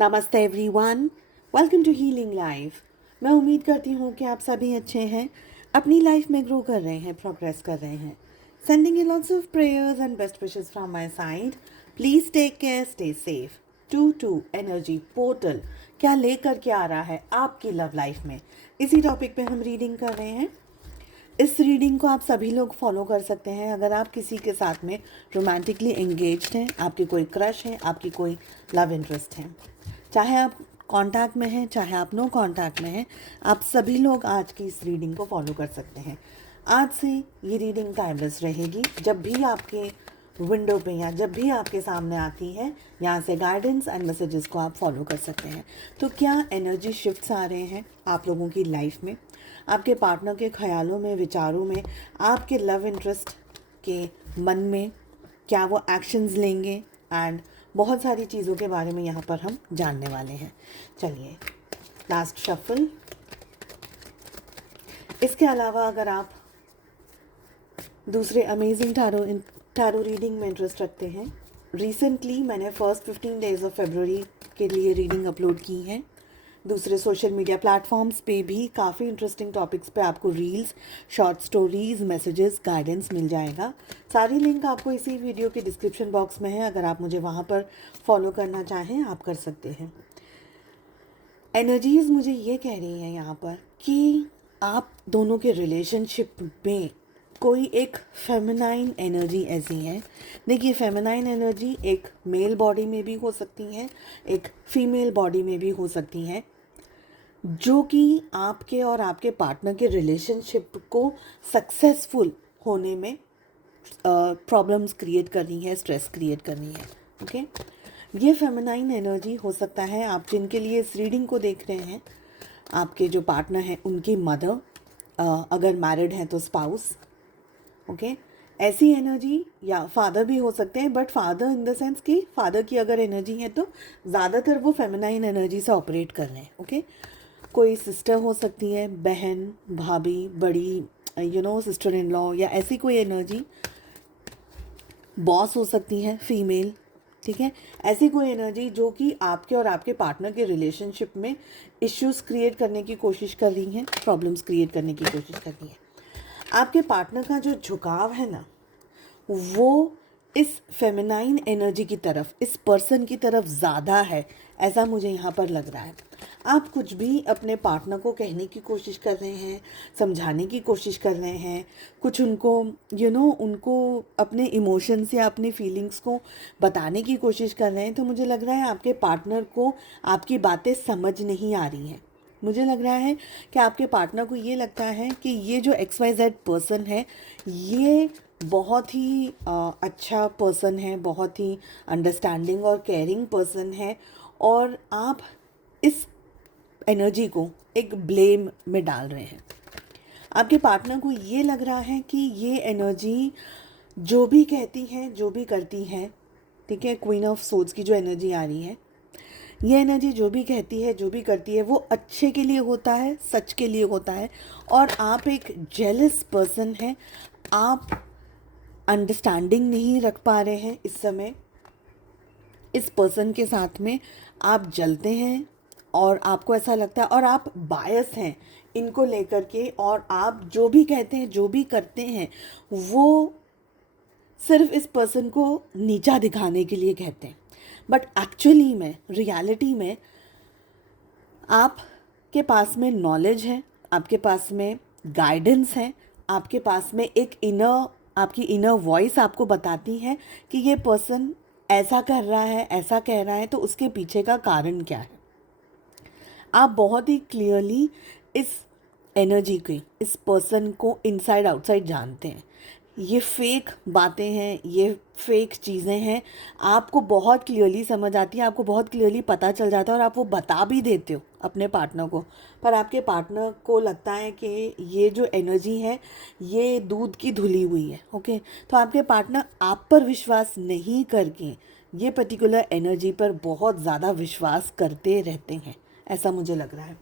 नमस्ते everyone, welcome to healing life. मैं उम्मीद करती हूँ कि आप सभी अच्छे हैं, अपनी लाइफ में ग्रो कर रहे हैं, प्रोग्रेस कर रहे हैं। Sending you lots of prayers and best wishes from my side. Please take care, stay safe. To energy portal क्या लेकर के आ रहा है आपकी लव लाइफ में, इसी टॉपिक पे हम रीडिंग कर रहे हैं। इस रीडिंग को आप सभी लोग फॉलो कर सकते हैं अगर आप किसी के साथ में रोमांटिकली एंगेज्ड हैं, आपकी कोई क्रश है, आपकी कोई लव इंटरेस्ट है। चाहे आप कांटेक्ट में हैं, चाहे आप नो कांटेक्ट में हैं, आप सभी लोग आज की इस रीडिंग को फॉलो कर सकते हैं। आज से ये रीडिंग टाइमलेस रहेगी। जब भी आपके विंडो पे या जब भी आपके सामने आती है, यहाँ से गाइडेंस एंड मैसेजेस को आप फॉलो कर सकते हैं। तो क्या एनर्जी शिफ्ट्स आ रहे हैं आप लोगों की लाइफ में, आपके पार्टनर के ख्यालों में, विचारों में, आपके लव इंटरेस्ट के मन में, क्या वो एक्शंस लेंगे, एंड बहुत सारी चीज़ों के बारे में यहाँ पर हम जानने वाले हैं। चलिए, लास्ट शफल। इसके अलावा अगर आप दूसरे अमेजिंग टैरो रीडिंग में इंटरेस्ट रखते हैं, रिसेंटली मैंने फर्स्ट 15 डेज ऑफ फरवरी के लिए रीडिंग अपलोड की है। दूसरे सोशल मीडिया प्लेटफॉर्म्स पे भी काफ़ी इंटरेस्टिंग टॉपिक्स पे आपको reels, short stories, messages, guidance मिल जाएगा। सारी लिंक आपको इसी वीडियो के डिस्क्रिप्शन बॉक्स में है। अगर आप मुझे वहाँ पर फॉलो करना चाहें आप कर सकते हैं। एनर्जीज मुझे ये कह रही हैं यहाँ पर कि आप दोनों के रिलेशनशिप में कोई एक फेमिनाइन एनर्जी ऐसी है। देखिए, फेमिनाइन एनर्जी एक मेल बॉडी में भी हो सकती है, एक फीमेल बॉडी में भी हो सकती है, जो कि आपके और आपके पार्टनर के रिलेशनशिप को सक्सेसफुल होने में प्रॉब्लम्स क्रिएट कर रही है, स्ट्रेस क्रिएट कर रही है। ओके, ये फेमिनाइन एनर्जी हो सकता है आप जिनके लिए इस रीडिंग को देख रहे हैं, आपके जो पार्टनर हैं उनकी मदर, अगर मैरिड हैं तो स्पाउस। ओके, ऐसी एनर्जी, या फादर भी हो सकते हैं, but father in the sense कि फादर की अगर एनर्जी है तो ज़्यादातर वो फेमिनाइन एनर्जी से ऑपरेट कर रहे हैं। ओके, कोई सिस्टर हो सकती है, बहन, भाभी, बड़ी, सिस्टर इन लॉ, या ऐसी कोई एनर्जी। बॉस हो सकती है, फीमेल। ठीक है, ऐसी कोई एनर्जी जो कि आपके और आपके पार्टनर के रिलेशनशिप में इश्यूज क्रिएट करने की कोशिश कर रही हैं, प्रॉब्लम्स क्रिएट करने की कोशिश कर रही है। आपके पार्टनर का जो झुकाव है ना, वो इस फेमिनाइन एनर्जी की तरफ, इस पर्सन की तरफ ज़्यादा है, ऐसा मुझे यहाँ पर लग रहा है। आप कुछ भी अपने पार्टनर को कहने की कोशिश कर रहे हैं, समझाने की कोशिश कर रहे हैं, कुछ उनको उनको अपने इमोशंस या अपनी फीलिंग्स को बताने की कोशिश कर रहे हैं, तो मुझे लग रहा है आपके पार्टनर को आपकी बातें समझ नहीं आ रही हैं। मुझे लग रहा है कि आपके पार्टनर को ये लगता है कि ये जो XYZ पर्सन है, ये बहुत ही अच्छा पर्सन है, बहुत ही अंडरस्टैंडिंग और केयरिंग पर्सन है, और आप इस एनर्जी को एक ब्लेम में डाल रहे हैं। आपके पार्टनर को ये लग रहा है कि ये एनर्जी जो भी कहती है, जो भी करती है, ठीक है, क्वीन ऑफ सोर्ड्स की जो एनर्जी आ रही है, ये एनर्जी जो भी कहती है, जो भी करती है, वो अच्छे के लिए होता है, सच के लिए होता है। और आप एक जेलस पर्सन हैं, आप अंडरस्टैंडिंग नहीं रख पा रहे हैं इस समय इस पर्सन के साथ में। आप जलते हैं और आपको ऐसा लगता है, और आप बायस हैं इनको लेकर के, और आप जो भी कहते हैं, जो भी करते हैं, वो सिर्फ इस पर्सन को नीचा दिखाने के लिए कहते हैं। बट एक्चुअली में, रियलिटी में, आपके पास में नॉलेज है, आपके पास में गाइडेंस है, आपके पास में एक आपकी इनर वॉइस आपको बताती है कि ये पर्सन ऐसा कर रहा है, ऐसा कह रहा है, तो उसके पीछे का कारण क्या है। आप बहुत ही क्लियरली इस एनर्जी की, इस पर्सन को इनसाइड आउटसाइड जानते हैं। ये फेक बातें हैं, ये फेक चीज़ें हैं, आपको बहुत क्लियरली समझ आती है, आपको बहुत क्लियरली पता चल जाता है, और आप वो बता भी देते हो अपने पार्टनर को। पर आपके पार्टनर को लगता है कि ये जो एनर्जी है ये दूध की धुली हुई है। ओके, तो आपके पार्टनर आप पर विश्वास नहीं करके ये पर्टिकुलर एनर्जी पर बहुत ज़्यादा विश्वास करते रहते हैं, ऐसा मुझे लग रहा है।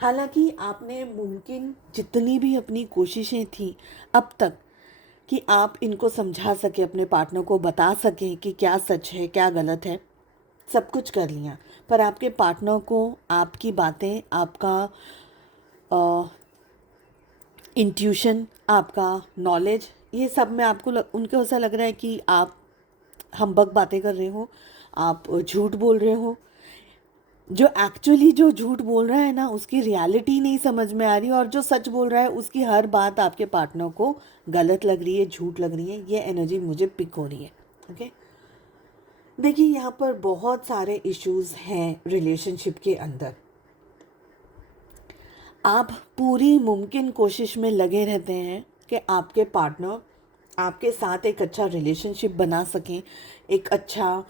हालांकि आपने मुमकिन जितनी भी अपनी कोशिशें थी अब तक कि आप इनको समझा सकें, अपने पार्टनर को बता सकें कि क्या सच है, क्या गलत है, सब कुछ कर लिया, पर आपके पार्टनर को आपकी बातें, आपका इंट्यूशन, आपका नॉलेज, ये सब में आपको उनको ऐसा लग रहा है कि आप हम्बक बातें कर रहे हो, आप झूठ बोल रहे हो। जो एक्चुअली जो झूठ बोल रहा है ना, उसकी रियलिटी नहीं समझ में आ रही, और जो सच बोल रहा है उसकी हर बात आपके पार्टनर को गलत लग रही है, झूठ लग रही है। ये एनर्जी मुझे पिक हो रही है। ओके, देखिए यहाँ पर बहुत सारे इश्यूज हैं रिलेशनशिप के अंदर। आप पूरी मुमकिन कोशिश में लगे रहते हैं कि आपके पार्टनर आपके साथ एक अच्छा रिलेशनशिप बना सकें, एक अच्छा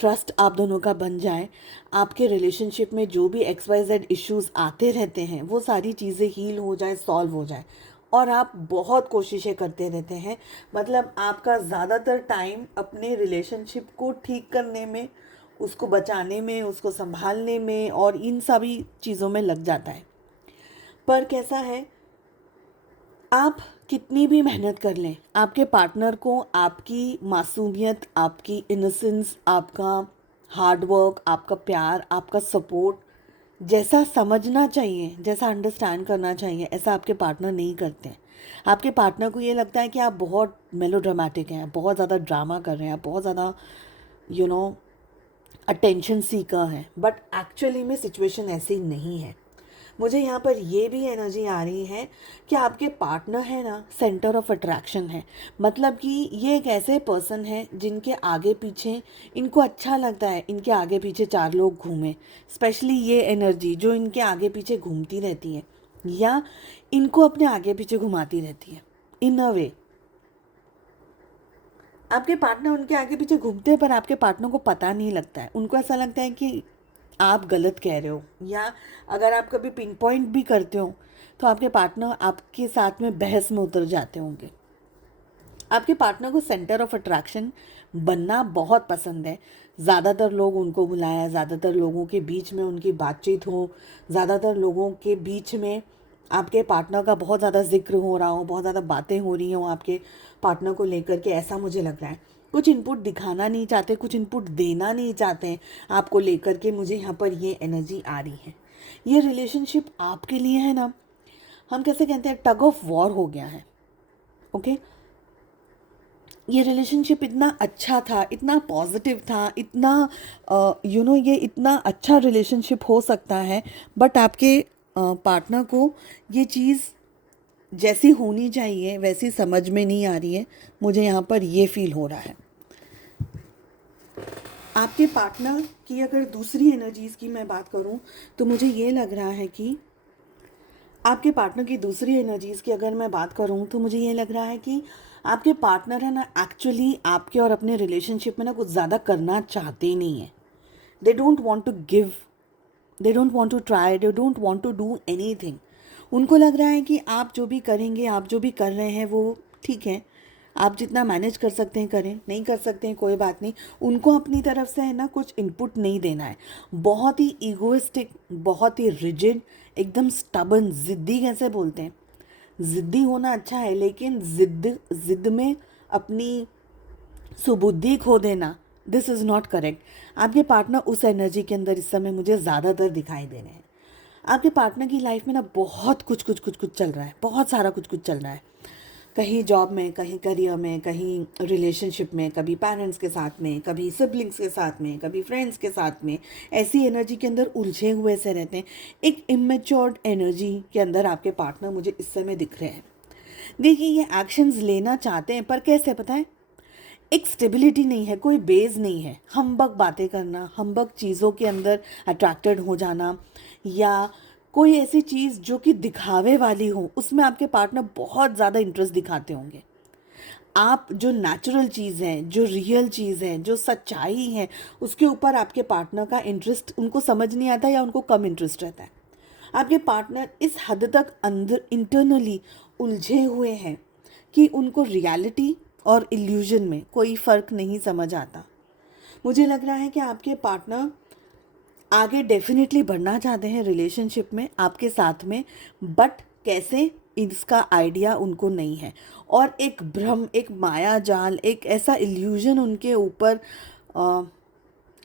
ट्रस्ट आप दोनों का बन जाए। आपके रिलेशनशिप में जो भी XYZ इश्यूज आते रहते हैं वो सारी चीज़ें हील हो जाए, सॉल्व हो जाए, और आप बहुत कोशिशें करते रहते हैं। मतलब आपका ज़्यादातर टाइम अपने रिलेशनशिप को ठीक करने में, उसको बचाने में, उसको संभालने में और इन सभी चीज़ों में लग जाता है। पर कैसा है, आप कितनी भी मेहनत कर लें, आपके पार्टनर को आपकी मासूमियत, आपकी इनोसेंस, आपका हार्ड वर्क, आपका प्यार, आपका सपोर्ट जैसा समझना चाहिए, जैसा अंडरस्टैंड करना चाहिए, ऐसा आपके पार्टनर नहीं करते हैं। आपके पार्टनर को ये लगता है कि आप बहुत मेलोड्रामेटिक हैं, बहुत ज़्यादा ड्रामा कर रहे हैं, बहुत ज़्यादा यू नो अटेंशन सीकर हैं, बट एक्चुअली में सिचुएशन ऐसी नहीं है। मुझे यहाँ पर ये भी एनर्जी आ रही है कि आपके पार्टनर है ना, सेंटर ऑफ अट्रैक्शन है। मतलब कि ये एक ऐसे पर्सन है जिनके आगे पीछे इनको अच्छा लगता है, इनके आगे पीछे चार लोग घूमें। स्पेशली ये एनर्जी जो इनके आगे पीछे घूमती रहती है या इनको अपने आगे पीछे घुमाती रहती है, इन अ वे आपके पार्टनर उनके आगे पीछे घूमते हैं, पर आपके पार्टनर को पता नहीं लगता है। उनको ऐसा लगता है कि आप गलत कह रहे हो, या अगर आप कभी पिन पॉइंट भी करते हो तो आपके पार्टनर आपके साथ में बहस में उतर जाते होंगे। आपके पार्टनर को सेंटर ऑफ अट्रैक्शन बनना बहुत पसंद है। ज़्यादातर लोग उनको बुलाएं, ज़्यादातर लोगों के बीच में उनकी बातचीत हो, ज़्यादातर लोगों के बीच में आपके पार्टनर का बहुत ज़्यादा जिक्र हो रहा हो, बहुत ज़्यादा बातें हो रही हों आपके पार्टनर को लेकर के, ऐसा मुझे लग रहा है। कुछ इनपुट दिखाना नहीं चाहते, कुछ इनपुट देना नहीं चाहते हैं आपको लेकर के। मुझे यहाँ पर ये एनर्जी आ रही है। ये रिलेशनशिप आपके लिए है ना, हम कैसे कहते हैं, टग ऑफ वॉर हो गया है। ओके, ये रिलेशनशिप इतना अच्छा था, इतना पॉजिटिव था, इतना ये इतना अच्छा रिलेशनशिप हो सकता है, बट आपके पार्टनर को ये चीज़ जैसी होनी चाहिए वैसी समझ में नहीं आ रही है। मुझे यहाँ पर ये फील हो रहा है। आपके पार्टनर की अगर दूसरी एनर्जीज़ की मैं बात करूँ तो मुझे ये लग रहा है कि आपके पार्टनर की दूसरी एनर्जीज़ की अगर मैं बात करूँ तो मुझे ये लग रहा है कि आपके पार्टनर है ना, एक्चुअली आपके और अपने रिलेशनशिप में ना कुछ ज़्यादा करना चाहते नहीं हैं। They don't want to give, they don't want to try, they don't want to do anything. उनको लग रहा है कि आप जो भी करेंगे, आप जो भी कर रहे हैं वो ठीक है, आप जितना मैनेज कर सकते हैं करें, नहीं कर सकते हैं कोई बात नहीं। उनको अपनी तरफ से है ना कुछ इनपुट नहीं देना है। बहुत ही ईगोइस्टिक, बहुत ही रिजिड, एकदम स्टबन, ज़िद्दी कैसे बोलते हैं, ज़िद्दी होना अच्छा है, लेकिन ज़िद्द में अपनी सुबुद्धि खो देना, दिस इज़ नॉट करेक्ट। आपके पार्टनर उस एनर्जी के अंदर इस समय मुझे ज़्यादातर दिखाई दे रहे हैं। आपके पार्टनर की लाइफ में ना बहुत कुछ चल रहा है, बहुत सारा कुछ चल रहा है। कहीं जॉब में, कहीं करियर में, कहीं रिलेशनशिप में, कभी पेरेंट्स के साथ में, कभी सिबलिंग्स के साथ में, कभी फ्रेंड्स के साथ में। ऐसी एनर्जी के अंदर उलझे हुए से रहते हैं। एक इमेच्योर्ड एनर्जी के अंदर आपके पार्टनर मुझे इस समय दिख रहे हैं। देखिए, ये एक्शंस लेना चाहते हैं, पर कैसे पता है, एक स्टेबिलिटी नहीं है, कोई बेस नहीं है। हम्बक बातें करना, हम्बक चीज़ों के अंदर अट्रैक्टेड हो जाना, या कोई ऐसी चीज़ जो कि दिखावे वाली हो, उसमें आपके पार्टनर बहुत ज़्यादा इंटरेस्ट दिखाते होंगे। आप जो नेचुरल चीज़ है, जो रियल चीज़ है, जो सच्चाई है, उसके ऊपर आपके पार्टनर का इंटरेस्ट उनको समझ नहीं आता, या उनको कम इंटरेस्ट रहता है। आपके पार्टनर इस हद तक अंदर इंटरनली उलझे हुए हैं कि उनको रियलिटी और इल्यूजन में कोई फ़र्क नहीं समझ आता। मुझे लग रहा है कि आपके पार्टनर आगे डेफिनेटली बढ़ना चाहते हैं रिलेशनशिप में आपके साथ में, बट कैसे, इसका आइडिया उनको नहीं है। और एक भ्रम, एक माया जाल, एक ऐसा इल्यूजन उनके ऊपर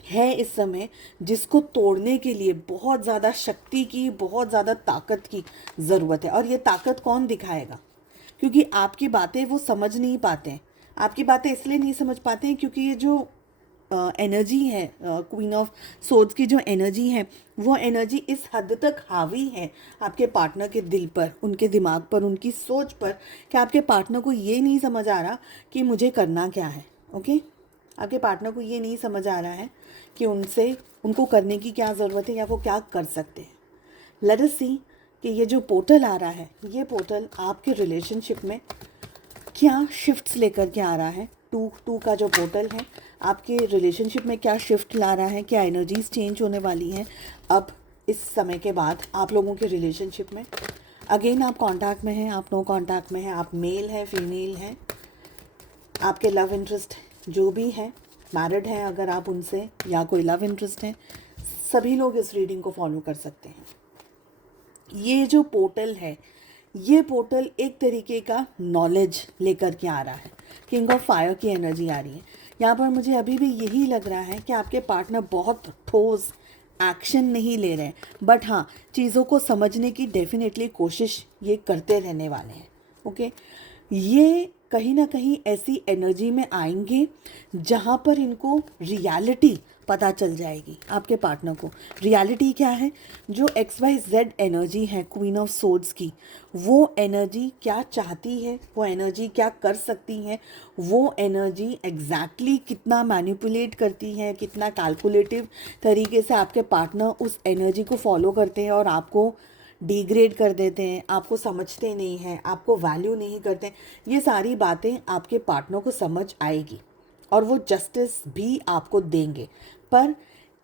है इस समय, जिसको तोड़ने के लिए बहुत ज़्यादा शक्ति की, बहुत ज़्यादा ताकत की ज़रूरत है। और ये ताकत कौन दिखाएगा? क्योंकि आपकी बातें वो समझ नहीं पाते हैं। आपकी बातें इसलिए नहीं समझ पाते हैं क्योंकि ये जो एनर्जी है, क्वीन ऑफ सोर्ड्स की जो एनर्जी है, वो एनर्जी इस हद तक हावी है आपके पार्टनर के दिल पर, उनके दिमाग पर, उनकी सोच पर, कि आपके पार्टनर को ये नहीं समझ आ रहा कि मुझे करना क्या है। ओके, आपके पार्टनर को ये नहीं समझ आ रहा है कि उनको करने की क्या ज़रूरत है या वो क्या कर सकते हैं। लेट अस सी कि ये जो पोर्टल आ रहा है, ये पोर्टल आपके रिलेशनशिप में क्या शिफ्ट्स लेकर के आ रहा है। टू का जो पोर्टल है आपके रिलेशनशिप में क्या शिफ्ट ला रहा है, क्या एनर्जीज चेंज होने वाली हैं अब इस समय के बाद आप लोगों के रिलेशनशिप में। अगेन आप कांटेक्ट में हैं, आप नो कांटेक्ट में हैं, आप मेल हैं, फीमेल हैं, आपके लव इंटरेस्ट जो भी है, मैरिड हैं अगर आप उनसे, या कोई लव इंटरेस्ट है, सभी लोग इस रीडिंग को फॉलो कर सकते हैं। ये जो पोर्टल है, ये पोर्टल एक तरीके का नॉलेज लेकर के आ रहा है। किंग ऑफ फायर की एनर्जी आ रही है यहाँ पर। मुझे अभी भी यही लग रहा है कि आपके पार्टनर बहुत ठोस एक्शन नहीं ले रहे हैं, बट हाँ, चीज़ों को समझने की डेफिनेटली कोशिश ये करते रहने वाले हैं। ओके, ये कहीं ना कहीं ऐसी एनर्जी में आएंगे जहाँ पर इनको रियलिटी पता चल जाएगी। आपके पार्टनर को रियलिटी क्या है, जो XYZ एनर्जी है क्वीन ऑफ सोर्ड्स की, वो एनर्जी क्या चाहती है, वो एनर्जी क्या कर सकती है, वो एनर्जी एग्जैक्टली कितना मैनिपुलेट करती है, कितना कैलकुलेटिव तरीके से आपके पार्टनर उस एनर्जी को फॉलो करते हैं और आपको डिग्रेड कर देते हैं, आपको समझते नहीं हैं, आपको वैल्यू नहीं करते। ये सारी बातें आपके पार्टनर को समझ आएगी और वो जस्टिस भी आपको देंगे, पर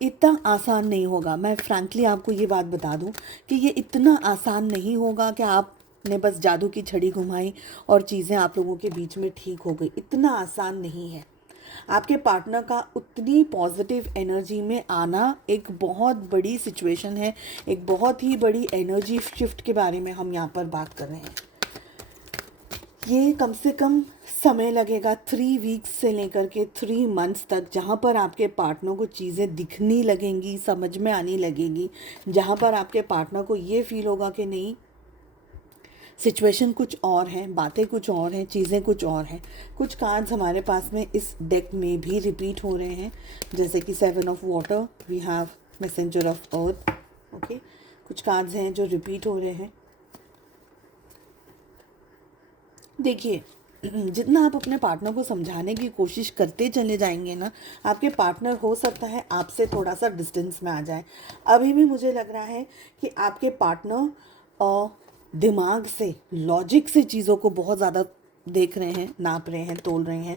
इतना आसान नहीं होगा। मैं फ्रैंकली आपको ये बात बता दूं कि ये इतना आसान नहीं होगा कि आपने बस जादू की छड़ी घुमाई और चीज़ें आप लोगों के बीच में ठीक हो गई। इतना आसान नहीं है। आपके पार्टनर का उतनी पॉजिटिव एनर्जी में आना एक बहुत बड़ी सिचुएशन है, एक बहुत ही बड़ी एनर्जी शिफ्ट के बारे में हम यहाँ पर बात कर रहे हैं। ये कम से कम समय लगेगा, 3 वीक्स से लेकर के 3 मंथ्स तक, जहाँ पर आपके पार्टनर को चीज़ें दिखने लगेंगी, समझ में आने लगेगी, जहाँ पर आपके पार्टनर को ये फील होगा कि नहीं, सिचुएशन कुछ और है, बातें कुछ और हैं, चीज़ें कुछ और हैं। कुछ कार्ड्स हमारे पास में इस डेक में भी रिपीट हो रहे हैं, जैसे कि 7 of water, we have messenger of earth. Okay, कुछ कार्ड्स हैं जो रिपीट हो रहे हैं। देखिए, जितना आप अपने पार्टनर को समझाने की कोशिश करते चले जाएंगे ना, आपके पार्टनर हो सकता है आपसे थोड़ा सा डिस्टेंस में आ जाए। अभी भी मुझे लग रहा है कि आपके पार्टनर दिमाग से, लॉजिक से चीज़ों को बहुत ज़्यादा देख रहे हैं, नाप रहे हैं, तोल रहे हैं।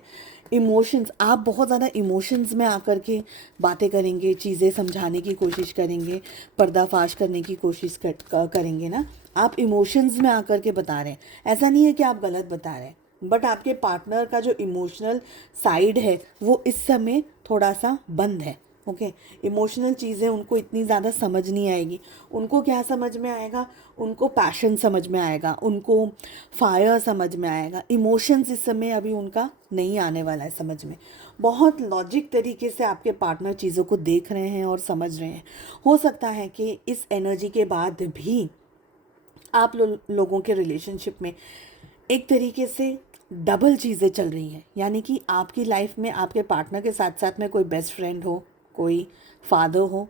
इमोशंस, आप बहुत ज़्यादा इमोशंस में आकर के बातें करेंगे, चीज़ें समझाने की कोशिश करेंगे, पर्दाफाश करने की कोशिश करेंगे ना। आप इमोशंस में आकर के बता रहे हैं, ऐसा नहीं है कि आप गलत बता रहे हैं, बट आपके पार्टनर का जो इमोशनल साइड है वो इस समय थोड़ा सा बंद है। ओके, इमोशनल चीज़ें उनको इतनी ज़्यादा समझ नहीं आएगी। उनको क्या समझ में आएगा, उनको पैशन समझ में आएगा, उनको फायर समझ में आएगा। इमोशंस इस समय अभी उनका नहीं आने वाला है समझ में। बहुत लॉजिक तरीके से आपके पार्टनर चीज़ों को देख रहे हैं और समझ रहे हैं। हो सकता है कि इस एनर्जी के बाद भी आप लोगों के रिलेशनशिप में एक तरीके से डबल चीज़ें चल रही हैं, यानी कि आपकी लाइफ में आपके पार्टनर के साथ साथ में कोई बेस्ट फ्रेंड हो, कोई फादर हो,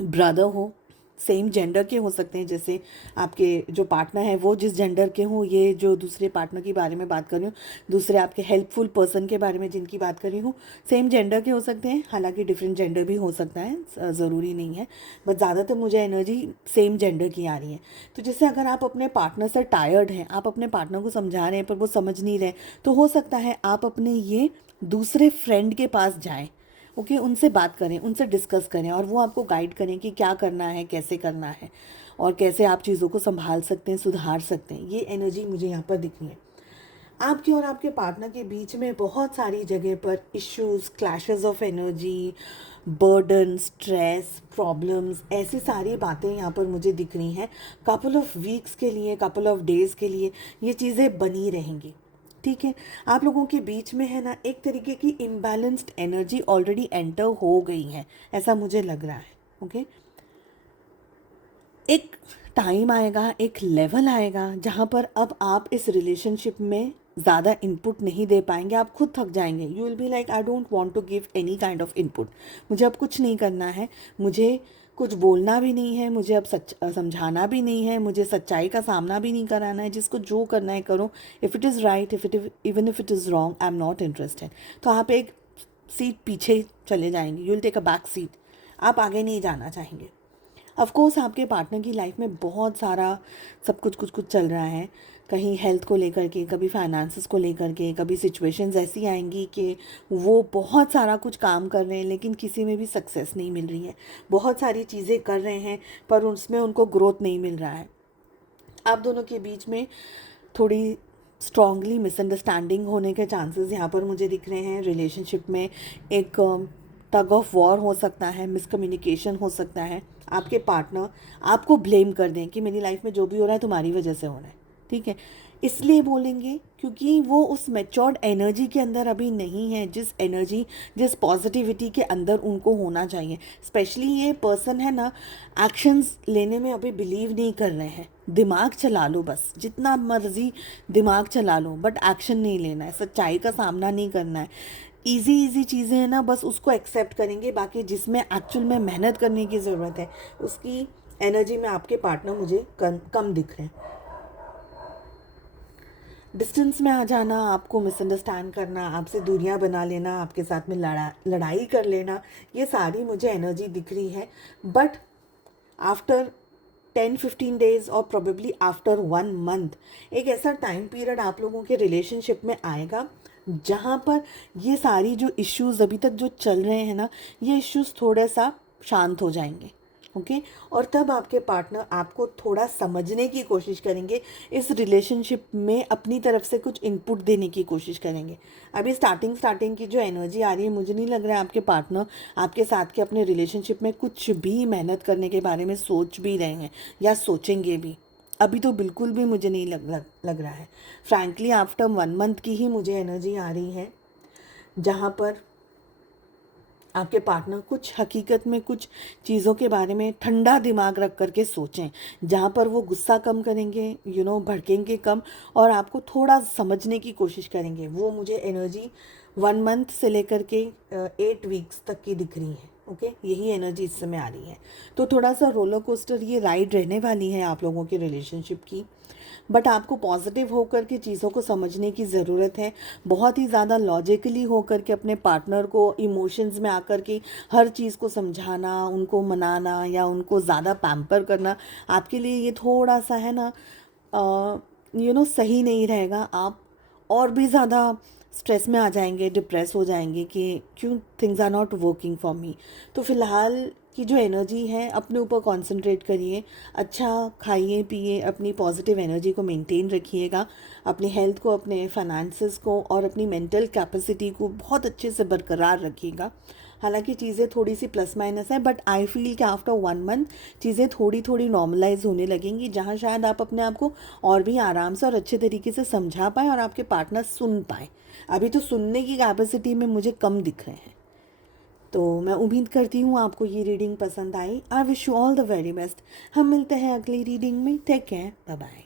ब्रदर हो, सेम जेंडर के हो सकते हैं। जैसे आपके जो पार्टनर हैं वो जिस जेंडर के हों, ये जो दूसरे पार्टनर के बारे में बात कर रही हूँ, दूसरे आपके हेल्पफुल पर्सन के बारे में जिनकी बात कर रही हूँ, सेम जेंडर के हो सकते हैं। हालांकि डिफरेंट जेंडर भी हो सकता है, ज़रूरी नहीं है, बट ज़्यादातर मुझे एनर्जी सेम जेंडर की आ रही है। तो जैसे अगर आप अपने पार्टनर से टायर्ड हैं, आप अपने पार्टनर को समझा रहे हैं पर वो समझ नहीं रहे, तो हो सकता है आप अपने ये दूसरे फ्रेंड के पास जाएँ। ओके, उनसे बात करें, उनसे डिस्कस करें और वो आपको गाइड करें कि क्या करना है, कैसे करना है और कैसे आप चीज़ों को संभाल सकते हैं, सुधार सकते हैं। ये एनर्जी मुझे यहाँ पर दिख रही है। आपके और आपके पार्टनर के बीच में बहुत सारी जगह पर issues, clashes of energy, burden, stress, problems, ऐसी सारी बातें यहाँ पर मुझे दिख रही हैं। कपल ऑफ वीक्स के लिए, कपल ऑफ डेज़ के लिए ये चीज़ें बनी रहेंगी। ठीक है, आप लोगों के बीच में है ना एक तरीके की इम्बैलेंस्ड एनर्जी ऑलरेडी एंटर हो गई है, ऐसा मुझे लग रहा है। ओके, एक टाइम आएगा, एक लेवल आएगा जहाँ पर अब आप इस रिलेशनशिप में ज़्यादा इनपुट नहीं दे पाएंगे, आप खुद थक जाएंगे। You will be like I don't want to give any kind of input, मुझे अब कुछ नहीं करना है, मुझे कुछ बोलना भी नहीं है, मुझे अब समझाना भी नहीं है, मुझे सच्चाई का सामना भी नहीं कराना है, जिसको जो करना है करो, if it is right, even if it is wrong, I am not interested. तो आप एक सीट पीछे चले जाएंगे, you will take a back seat, आप आगे नहीं जाना चाहेंगे। ऑफ कोर्स आपके पार्टनर की लाइफ में बहुत सारा सब कुछ चल रहा है, कहीं हेल्थ को लेकर के, कभी फाइनेंसेस को लेकर के, कभी सिचुएशंस ऐसी आएंगी कि वो बहुत सारा कुछ काम कर रहे हैं लेकिन किसी में भी सक्सेस नहीं मिल रही है, बहुत सारी चीज़ें कर रहे हैं पर उसमें उनको ग्रोथ नहीं मिल रहा है। आप दोनों के बीच में थोड़ी स्ट्रांगली मिसअंडरस्टैंडिंग होने के चांसेस यहाँ पर मुझे दिख रहे हैं। रिलेशनशिप में एक टग ऑफ वॉर हो सकता है, मिसकम्युनिकेशन हो सकता है, आपके पार्टनर आपको ब्लेम कर दें कि मेरी लाइफ में जो भी हो रहा है तुम्हारी वजह से हो रहा है। ठीक है, इसलिए बोलेंगे क्योंकि वो उस मैच्योर्ड एनर्जी के अंदर अभी नहीं है, जिस पॉजिटिविटी के अंदर उनको होना चाहिए। स्पेशली ये पर्सन है ना, एक्शंस लेने में अभी बिलीव नहीं कर रहे हैं। दिमाग चला लो, बस जितना मर्जी दिमाग चला लो, बट एक्शन नहीं लेना है, सच्चाई का सामना नहीं करना है। इजी चीज़ें हैं ना, बस उसको एक्सेप्ट करेंगे, बाकी जिसमें एक्चुअल में मेहनत करने की ज़रूरत है उसकी एनर्जी में आपके पार्टनर मुझे कम दिख रहे हैं। डिस्टेंस में आ जाना, आपको मिसअंडरस्टैंड करना, आपसे दूरियां बना लेना, आपके साथ में लड़ाई कर लेना, ये सारी मुझे एनर्जी दिख रही है। बट आफ्टर 10-15 डेज और प्रोबेबली आफ्टर 1 मंथ एक ऐसा टाइम पीरियड आप लोगों के रिलेशनशिप में आएगा जहाँ पर ये सारी जो इश्यूज़ अभी तक जो चल रहे हैं ना, ये इश्यूज़ थोड़ा सा शांत हो जाएंगे। ओके, और तब आपके पार्टनर आपको थोड़ा समझने की कोशिश करेंगे, इस रिलेशनशिप में अपनी तरफ से कुछ इनपुट देने की कोशिश करेंगे। अभी स्टार्टिंग की जो एनर्जी आ रही है, मुझे नहीं लग रहा है आपके पार्टनर आपके साथ के अपने रिलेशनशिप में कुछ भी मेहनत करने के बारे में सोच भी रहे हैं या सोचेंगे भी। अभी तो बिल्कुल भी मुझे नहीं लग रहा है। फ्रैंकली आफ्टर 1 मंथ की ही मुझे एनर्जी आ रही है जहाँ पर आपके पार्टनर कुछ हकीकत में कुछ चीज़ों के बारे में ठंडा दिमाग रख करके सोचें, जहाँ पर वो गुस्सा कम करेंगे, भड़केंगे कम, और आपको थोड़ा समझने की कोशिश करेंगे। वो मुझे एनर्जी 1 मंथ से लेकर के 8 वीक्स तक की दिख रही है। ओके, यही एनर्जी इस समय आ रही है। तो थोड़ा सा रोलर कोस्टर ये राइड रहने वाली है आप लोगों की रिलेशनशिप की, बट आपको पॉजिटिव होकर के चीज़ों को समझने की ज़रूरत है। बहुत ही ज़्यादा लॉजिकली होकर के अपने पार्टनर को इमोशंस में आकर के हर चीज़ को समझाना, उनको मनाना या उनको ज़्यादा पैम्पर करना आपके लिए ये थोड़ा सा है ना सही नहीं रहेगा। आप और भी ज़्यादा स्ट्रेस में आ जाएंगे, डिप्रेस हो जाएंगे कि क्यों things are not working for me. तो फ़िलहाल की जो एनर्जी है, अपने ऊपर कंसंट्रेट करिए, अच्छा खाइए पिए, अपनी पॉजिटिव एनर्जी को मेंटेन रखिएगा, अपनी हेल्थ को, अपने फाइनेंसेस को और अपनी मेंटल कैपेसिटी को बहुत अच्छे से बरकरार रखिएगा। हालांकि चीज़ें थोड़ी सी प्लस माइनस है, बट आई फील कि आफ्टर 1 मंथ चीज़ें थोड़ी नॉर्मलाइज होने लगेंगी, जहाँ शायद आप अपने आप को और भी आराम से और अच्छे तरीके से समझा पाएँ और आपके पार्टनर सुन पाएँ। अभी तो सुनने की कैपेसिटी में मुझे कम दिख रहे हैं। तो मैं उम्मीद करती हूँ आपको ये रीडिंग पसंद आई। I wish you all the very best. हम मिलते हैं अगली रीडिंग में। Take care, bye bye.